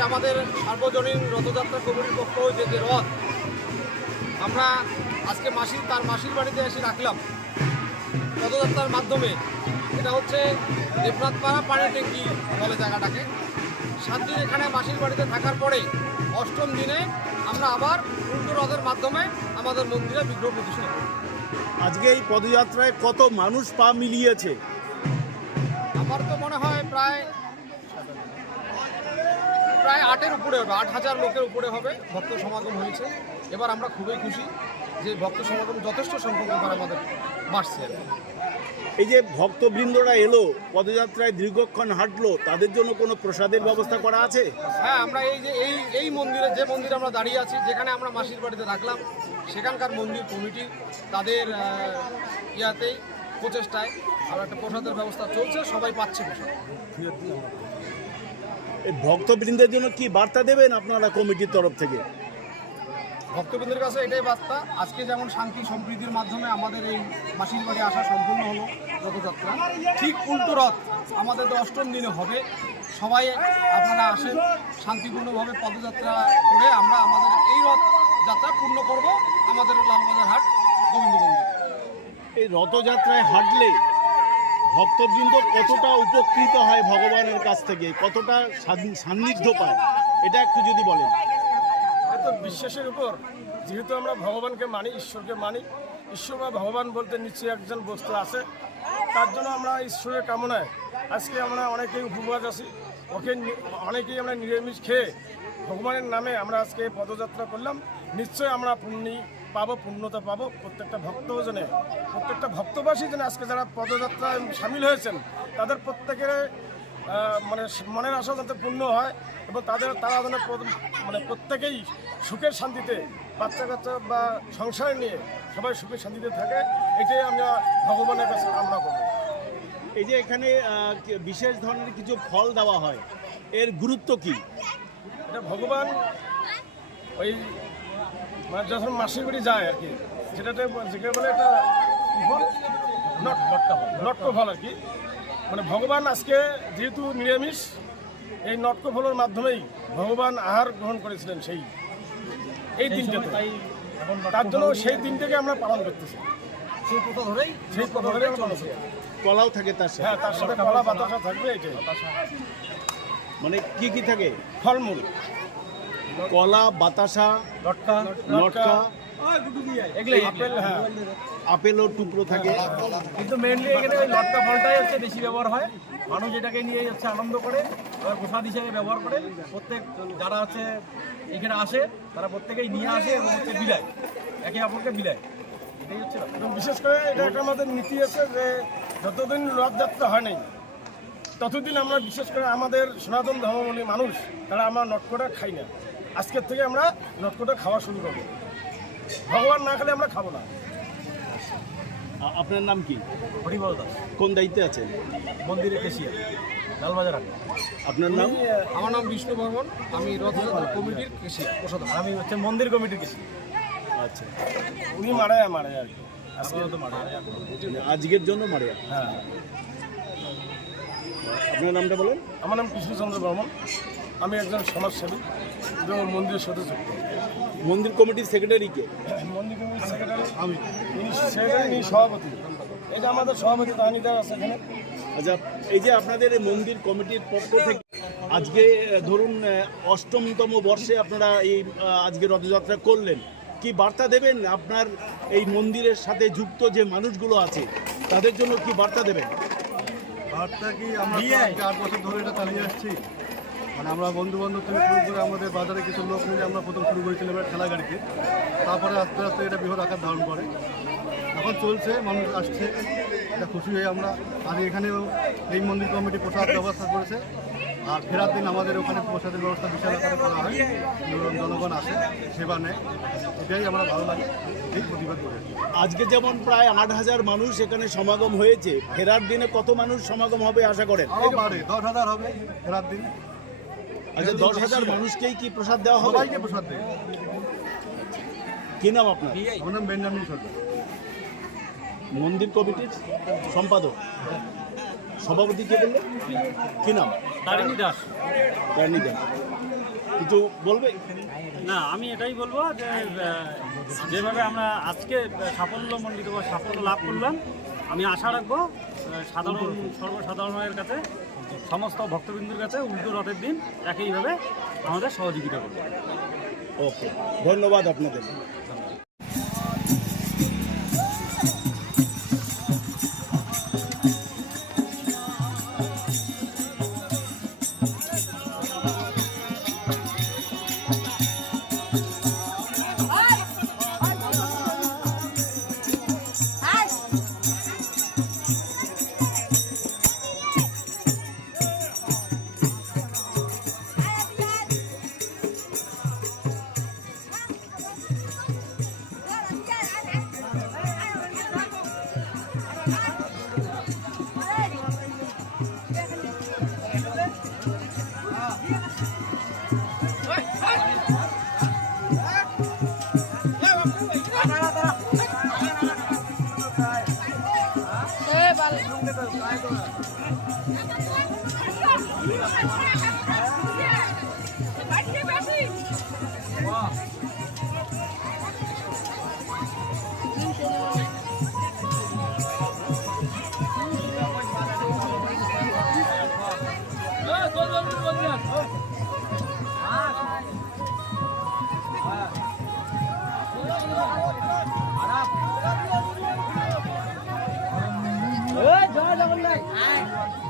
যে আমাদের সার্বজনীন রথযাত্রা কমিটির পক্ষ হইতে যে রথ আমরা আজকে মাসির তার মাসির বাড়িতে এসে রাখলাম। রথযাত্রার মাধ্যমে এটা হচ্ছে দেবনাথপাড়া পাড়ে ট্যাঙ্কি বলে জায়গাটাকে। সাত দিন এখানে মাসির বাড়িতে থাকার পরে অষ্টম দিনে আমরা আবার উল্টো রথের মাধ্যমে আমাদের মন্দিরে বিগ্রহ প্রতিষ্ঠা করি। আজকে এই পদযাত্রায় কত মানুষ পা মিলিয়েছে? আমার তো মনে হয় প্রায় প্রায় আটের উপরে হবে আট হাজার লোকের উপরে হবে ভক্ত সমাগম হয়েছে। এবার আমরা খুবই খুশি যে ভক্ত সমাগম যথেষ্ট সংখ্যক এবার আমাদের বাড়ছে। এই যে ভক্তবৃন্দরা এলো পদযাত্রায় দীর্ঘক্ষণ হাঁটলো তাদের জন্য কোনো প্রসাদের ব্যবস্থা করা আছে? হ্যাঁ আমরা এই যে এই এই মন্দিরে যে মন্দিরে আমরা দাঁড়িয়ে আছি যেখানে আমরা মাসির বাড়িতে রাখলাম সেখানকার মন্দির কমিটি তাদের ইয়াতেই প্রচেষ্টায় আর একটা প্রসাদের ব্যবস্থা চলছে সবাই পাচ্ছে প্রসাদ। ভক্তবৃন্দের জন্য কি বার্তা দেবেন আপনারা কমিটির তরফ থেকে? ভক্তবৃন্দের কাছে এটাই বার্তা। আজকে যেমন শান্তি সম্প্রীতির মাধ্যমে আমাদের এই মাসির বাড়ি আসা সম্পূর্ণ হলো রথযাত্রা ঠিক উল্টো রথ আমাদের অষ্টম দিনে হবে। সবাই আপনারা আসেন শান্তিপূর্ণভাবে পদযাত্রা করে আমরা আমাদের এই রথ যাত্রা পূর্ণ করব আমাদের লালবাজার হাট গোবিন্দ মন্দির এই রথযাত্রায় হাঁটলে ভক্তবৃন্দ কতটা উপকৃত হয় ভগবানের কাছ থেকে? কতটা সান্নিধ্য পায়? এটা একটু যদি বলেন। এত বিশ্বাসের উপর। যেহেতু আমরা ভগবানকে মানি, ঈশ্বরকে মানি, ঈশ্বর বা ভগবান বলতে নিশ্চয়ই একজন বস্তু আছে। তার জন্য আমরা ঈশ্বরের কামনায় আজকে আমরা অনেকেই উপবাস আছি। ওকে অনেকেই আমরা নিরামিষ খেয়ে ভগবানের নামে আমরা আজকে পদযাত্রা করলাম। নিশ্চয়ই আমরা পুণ্যি পাবো পূর্ণতা পাবো প্রত্যেকটা ভক্তজনে প্রত্যেকটা ভক্তবাসী জন্য আজকে যারা পদযাত্রায় সামিল হয়েছেন তাদের প্রত্যেকের মানে মনের আশা যাতে পূর্ণ হয় এবং তাদের তারা যেন মানে প্রত্যেকেই সুখের শান্তিতে বাচ্চা কাচ্চা বা সংসার নিয়ে সবাই সুখের শান্তিতে থাকে এটাই আমরা ভগবানের কাছে কামনা করব। এই যে এখানে বিশেষ ধরনের কিছু ফল দেওয়া হয় এর গুরুত্ব কি? এটা ভগবান ওই মানে যখন মাসির বাড়ি যায় আর কি যেটাতে যেটা বলে এটা কি ফল নট- নটক ফল আর কি। মানে ভগবান আজকে যেহেতু নিরামিষ এই নটক ফলের মাধ্যমেই ভগবান আহার গ্রহণ করেছিলেন সেই এই দিনটাতে। তার জন্য সেই দিনটাকে আমরা পালন করতেছি। সেই কথা ধরেই সেই কথা ধরে আমরা পালন করছি। কলাও থাকে তার সাথে। হ্যাঁ তার সাথে কলা বাতাসা থাকবে এটাই। মানে কি কি থাকে? ফলমূল। কলা বাতাসা লটকা লটকা। হ্যাঁ। আপেলও টুকরো থাকে। কিন্তু মেনলি এখানে ওই লটকা ফলটাই হচ্ছে বেশি ব্যবহার হয়। মানুষ এটাকে নিয়ে হচ্ছে আনন্দ করে এবার প্রসাদ হিসেবে ব্যবহার করে। প্রত্যেক যারা হচ্ছে এখানে আসে তারা প্রত্যেকেই নিয়ে আসে এবং হচ্ছে বিলায়। একে অপরকে বিলায়। এটাই হচ্ছে বিশেষ করে এটা একটা আমাদের নীতি আছে যে যতদিন রথযাত্রা হয় নাই ততদিন আমরা বিশেষ করে আমাদের সনাতন ধর্মাবলী মানুষ তারা আমরা নটকটা খাই না। আজকের থেকে আমরা নটকটা খাওয়া শুরু করব। ভগবান না খেলে আমরা খাব না। আপনার নাম কি? হরিবল দাস। কোন দায়িত্বে আছেন? মন্দিরে কেশিয়া লালবাজার আপনার নাম? আমার নাম বিষ্ণু বর্মন আমি রথযাত্রা কমিটির কৃষি প্রসাদ আমি হচ্ছে মন্দির কমিটির কেশিয়া আচ্ছা। উনি মারায় মারায় আর কি। আজকে তো মাঠে মানে আজকের জন্য মারিয়া? হ্যাঁ। আপনার নামটা বলেন। আমার নাম কৃষ্ণচন্দ্র বর্মন। আমি একজন সমাজসেবী। এবং মন্দিরের সাথে যুক্ত। মন্দির কমিটির সেক্রেটারি কে? মন্দির কমিটির সেক্রেটারি আমি। ইনি সেক্রেটারি ইনি সভাপতি। এই যে আমাদের সভাপতি তাহানিদার আছে এখানে। আচ্ছা এই যে আপনাদের এই মন্দির কমিটির পক্ষ থেকে আজকে ধরুন অষ্টমতম বর্ষে আপনারা এই আজকে রথযাত্রা করলেন কি বার্তা দেবেন আপনার এই মন্দিরের সাথে যুক্ত যে মানুষগুলো আছে তাদের জন্য কি বার্তা দেবেন? বার্তা কি আমরা আট বছর ধরে এটা চালিয়ে আসছি। মানে আমরা বন্ধু বান্ধব থেকে শুরু করে আমাদের বাজারে কিছু লোক মিলে আমরা প্রথম শুরু করেছিলাম একটা ঠেলা গাড়িতে তারপরে আস্তে আস্তে এটা বৃহৎ আকার ধারণ করে। এখন চলছে মানুষ আসছে এটা খুশি হয়ে আমরা আর এখানেও এই মন্দির কমিটি প্রসাদ ব্যবস্থা করেছে। আর ফেরার দিন আমাদের ওখানে প্রসাদের ব্যবস্থা বিশাল আকারে করা হয়। জন- জনগণ আসে সেবা নেয়। এটাই আমরা ভালো লাগে এই প্রতিবাদ করে আজকে যেমন প্রায় আট হাজার মানুষ এখানে সমাগম হয়েছে ফেরার দিনে কত মানুষ সমাগম হবে আশা করেন? বাড়ে দশ হাজার হবে ফেরার দিন। আচ্ছা দশ হাজার মানুষকেই কি প্রসাদ দেওয়া হবে? সবাইকে প্রসাদ দেয় কি নাম আপনার? আমার নাম বেঞ্জামিন সরকার। মন্দির কমিটির সম্পাদক। সভাপতি কে বললেন? কি নাম? তারিণী দাস। রানী দাস। কিছু বলবে? না আমি এটাই বলব যে যেভাবে আমরা আজকে সাফল্যমণ্ডিত বা সাফল্য লাভ করলাম আমি আশা রাখব সাধারণ সর্বসাধারণের কাছে সমস্ত ভক্তবিন্দুর কাছে উল্টো রথের দিন একইভাবে আমাদের সহযোগিতা করবে। ওকে ধন্যবাদ আপনাদের। 哎。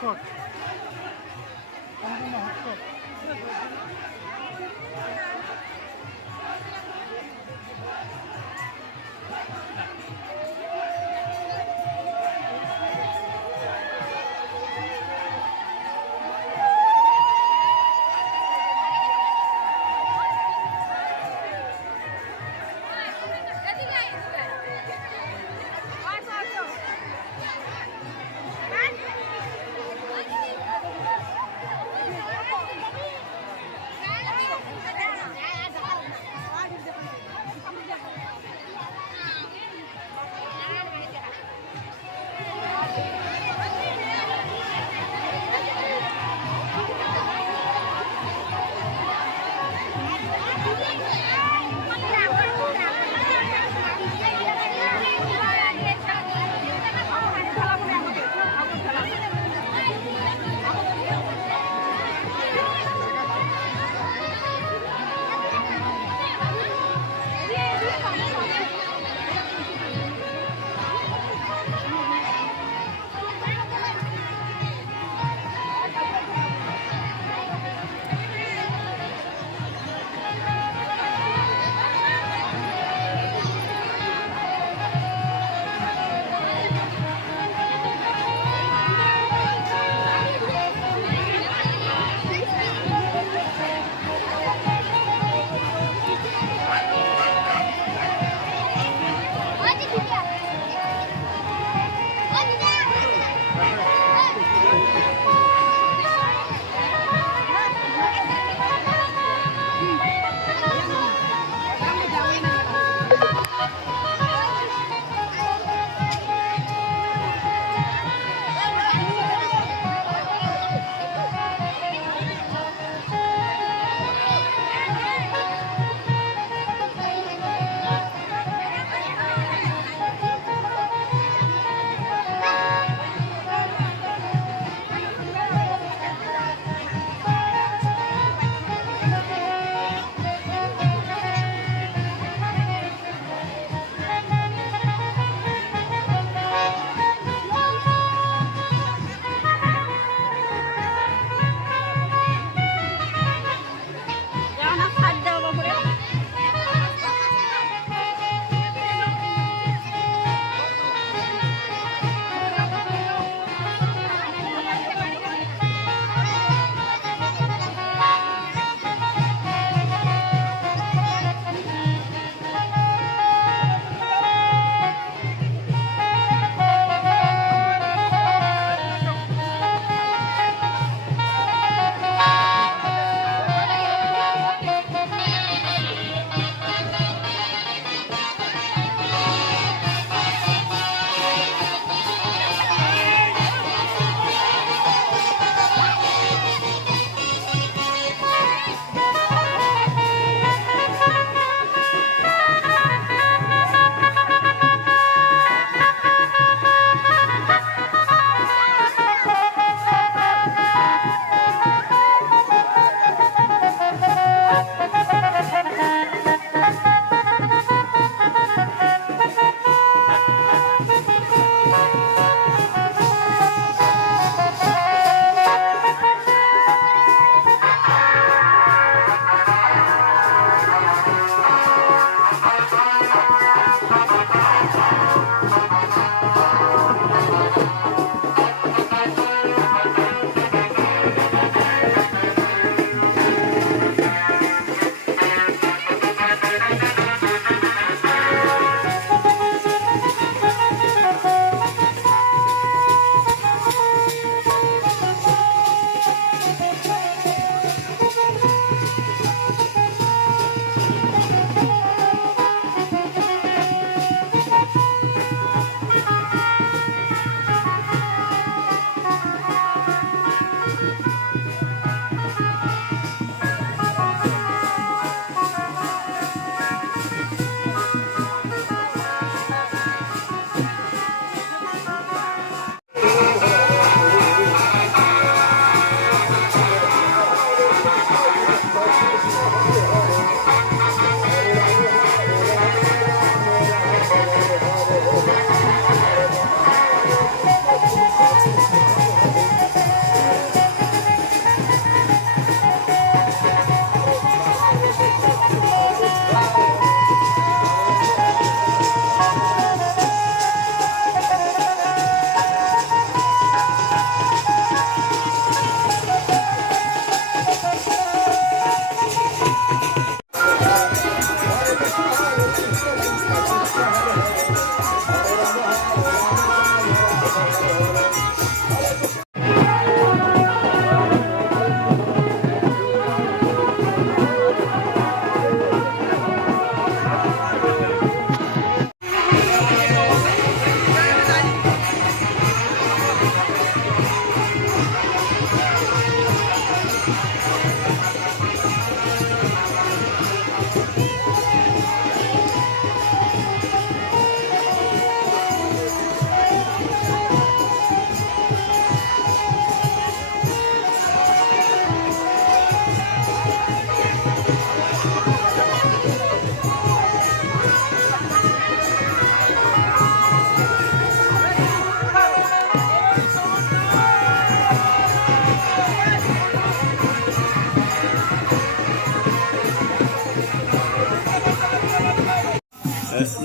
fuck.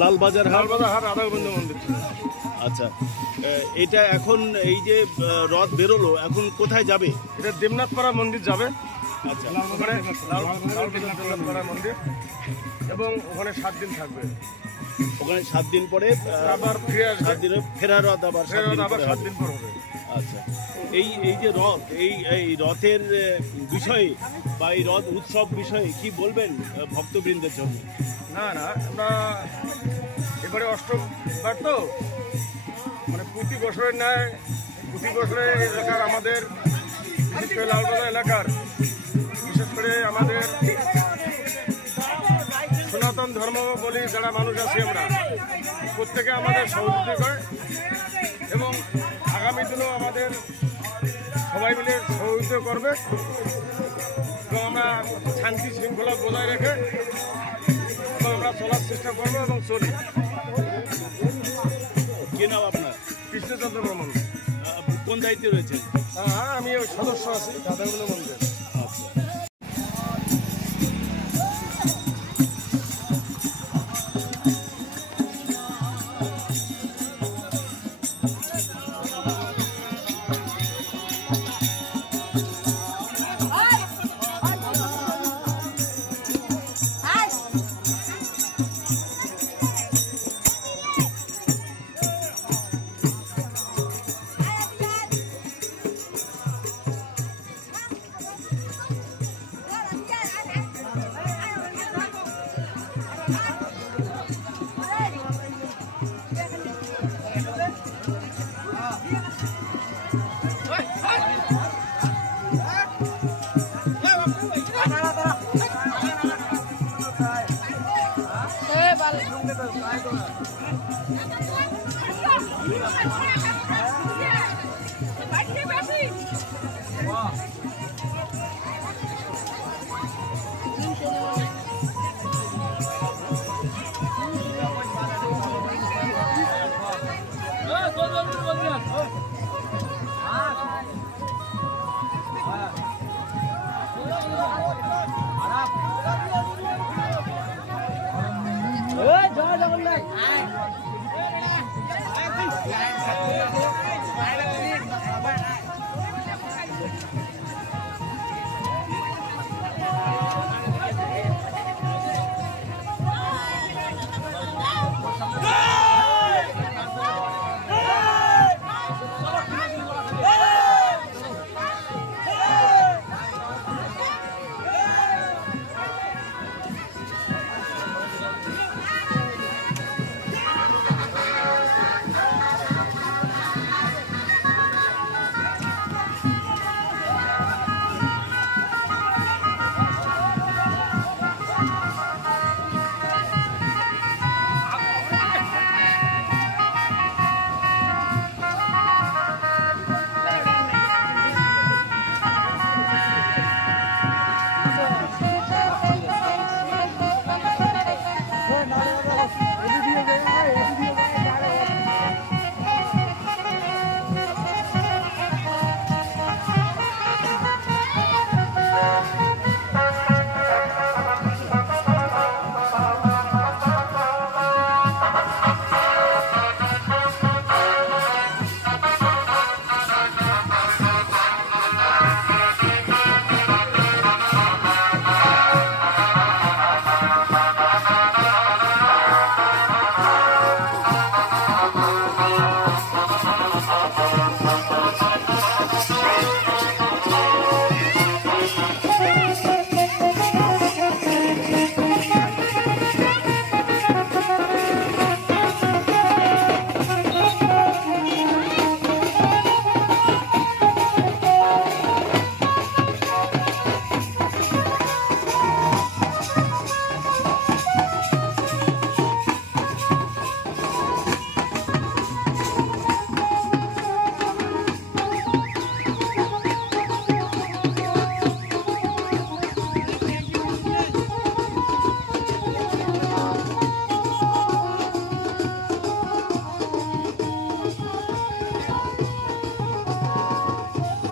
লালবাজার হাট? লালবাজার হাট রাধা গোবিন্দ মন্দির। আচ্ছা। এটা এখন এই যে রথ বেরোলো এখন কোথায় যাবে? এটা দেবনাথপাড়া মন্দির যাবে। আচ্ছা। দেবনাথপাড়া মন্দির। এবং ওখানে সাত দিন থাকবে। ওখানে সাত দিন পরে আবার ফিরে আসবে। সাত দিনে ফেরা রথ আবার সাত ফেরত দিন আবার সাত দিন পর হবে। আচ্ছা। এই এই যে রথ এই এই রথের বিষয়ে বা এই রথ উৎসব বিষয়ে কি বলবেন ভক্তবৃন্দের জন্য? না না, আমরা এবারে অষ্টমবার তো। মানে প্রতি বছরের ন্যায়, প্রতি বছরে এই এলাকার আমাদের, বিশেষ এলাকার, বিশেষ করে আমাদের সনাতন ধর্ম বলি যারা মানুষ আছি আমরা, প্রত্যেকে আমাদের সহযোগিতা করে এবং আগামী দিনেও আমাদের সবাই মিলে সহযোগিতা করবে। এবং আমরা শান্তি শৃঙ্খলা বজায় রেখে আমরা চলার চেষ্টা করব এবং চলি। কি নাম আপনার? কৃষ্ণচন্দ্র বর্মন। কোন দায়িত্বে রয়েছেন? হ্যাঁ আমি ওই সদস্য আছি দাদাগুলো মন্দির 来，各位。